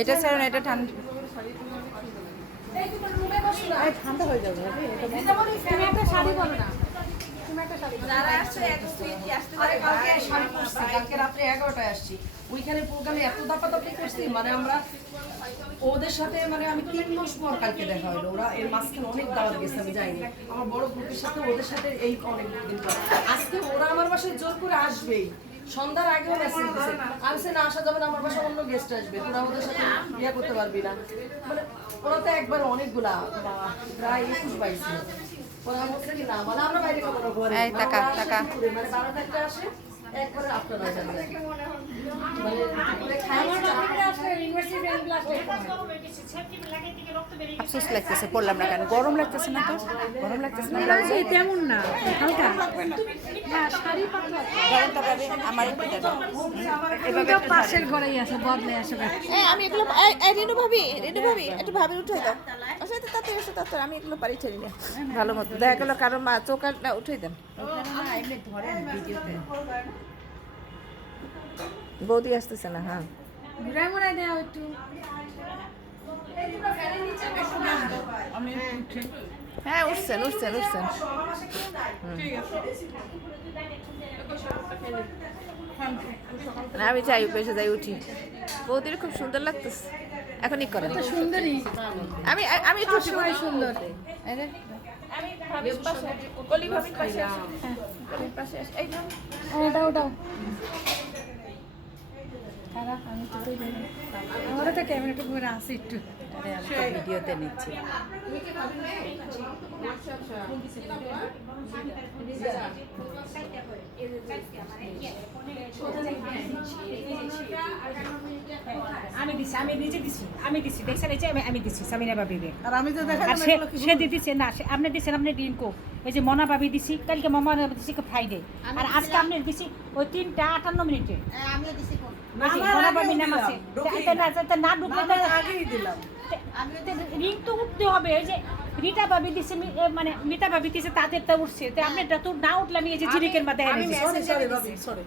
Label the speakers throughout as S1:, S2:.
S1: এটা ছাড়ুন এটা ঠান্ডা।
S2: ঠান্ডা হয়ে যাবে
S3: না। শাড়ি ওইখানে প্রোগ্রামে এত দাপাদাপি করছি মানে আমরা ওদের সাথে মানে আমি তিন মাস পর কালকে দেখা হলো। ওরা এর মাঝখানে অনেক দাওয়াত গেছে আমি যাইনি আমার বড় গ্রুপের সাথে ওদের সাথে এই অনেক দিন পর। আজকে ওরা আমার বাসায় জোর করে আসবেই। সন্ধ্যার আগেও মেসেজ দিছে। আমি সে না আসা যাবে না আমার বাসায় অন্য গেস্ট আসবে। তোরা ওদের সাথে ইয়ে করতে পারবি না। মানে ওরা তো একবার অনেকগুলা প্রায় একুশ বাইশ
S1: এই টাকা, টাকা।
S3: মানে একবারে আপনারা
S1: আফসোস লাগতেছে পড়লাম না কেন? গরম লাগতেছে না তো? গরম লাগতেছে না? ব্লাউজে
S2: তেমন না হালকা।
S1: আমার এভাবে
S2: পাশের ঘরেই আছে বদলে আসবে
S1: হ্যাঁ আমি এগুলো এই, এই, ভাবি রিনু ভাবি একটু ভাবি উঠে দাও আচ্ছা তাতে এসে তাতে আমি এগুলো পারি ছেড়ে না ভালো মতো। দেখা গেলো কারও মা চোখ আর বৌদি আসতেছে না হ্যাঁ।
S2: দেওয়া একটু।
S1: হ্যাঁ উঠছেন উঠছেন উঠছেন। আমি যাই উপেসে যাই উঠি। বৌদির খুব সুন্দর লাগতেছে। এখনই করেন।
S2: সুন্দরী।
S1: আমি আমি একটু
S2: সুন্দর।
S1: রে। ভাবির পাশে, কলি ভাবির পাশে হ্যাঁ, কলির পাশে এই
S2: খারাপ তো আমারও তো ক্যামেরাটা ঘুরে আসি একটু
S1: আমি ভিডিওতে নিচ্ছি
S4: আমি দিছি আমি নিজে দিছি আমি দিছি। দেখছেন এই যে আমি আমি দিছি সামিনা বাবিরে
S2: আর আমি তো
S4: সে সে দিতেছে না সে- আপনি দিছেন আপনি রিঙ্কো ওই যে মনা বাবি দিছি কালকে মামা দিছি ফ্রাইডে আর আজকে আপনি দিছি ওই তিনটা আটান্ন মিনিটে। মনা বাবি নাম আছে। তা না ঢুকলে
S2: আগেই দিলাম।
S4: রিং তো উঠতে হবে ওই যে রিতা বাবি দিছে মানে মিতা বাবি দিছে তাদের তো উঠছে। তো আপনি তো না উঠলে আমি এই যে জিরিকের মাথায়
S2: আমি সরি সরি সরি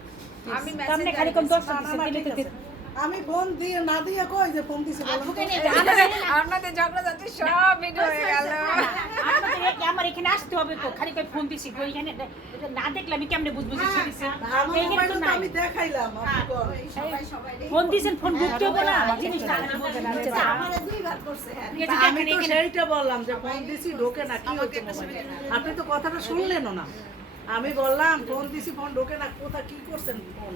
S4: তো আপনি খালি কম দিলে
S2: আমি ফোন দিয়ে না দিয়ে কই যে ফোন দিছে?
S1: আপনাদের ঝগড়াঝাটি সব ভিডিও হয়ে গেল।
S4: আপনাদের এ- আমার এখানে আসতে হবে তো খালি কই ফোন দিছি তো এখানে না দেখলে আমি কেমনে বুঝব যে সে দিছে
S2: মোবাইল
S4: তো
S2: তো আমি দেখাইলাম আপনি
S4: ফোন দিছেন ফোন হবে না জিনিসটা আপনি বুঝেন না। ঠিক আছে,
S2: আমি তো সেইটা বললাম যে ফোন দিছি ঢোকে না কি হচ্ছে মোবাইলে আপনি তো কথাটা শুনলেন না। আমি বললাম ফোন দিছি ফোন ঢোকে না কোথা কি করছেন ফোন?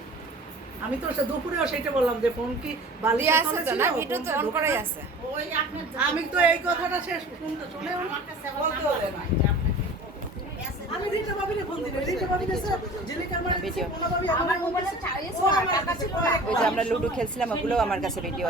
S2: আমি তো সে দুপুরেও সেটা বললাম যে ফোন কি বালি
S1: দিয়ে আছে তো না? ভিডিও তো অন করাই আছে।
S2: ওই আমি তো এই কথাটা শেষ শুনতে শুনে বলতে হবে। না আমি রিটা ভাবিরে ফোন দিলে রিটা ভাবি স্যার। জিলিকার মানে
S1: ভিডিও।
S2: আমার মোবাইলে ও
S1: ওই যে আমরা লুডো খেলছিলাম ওগুলো আমার কাছে ভিডিও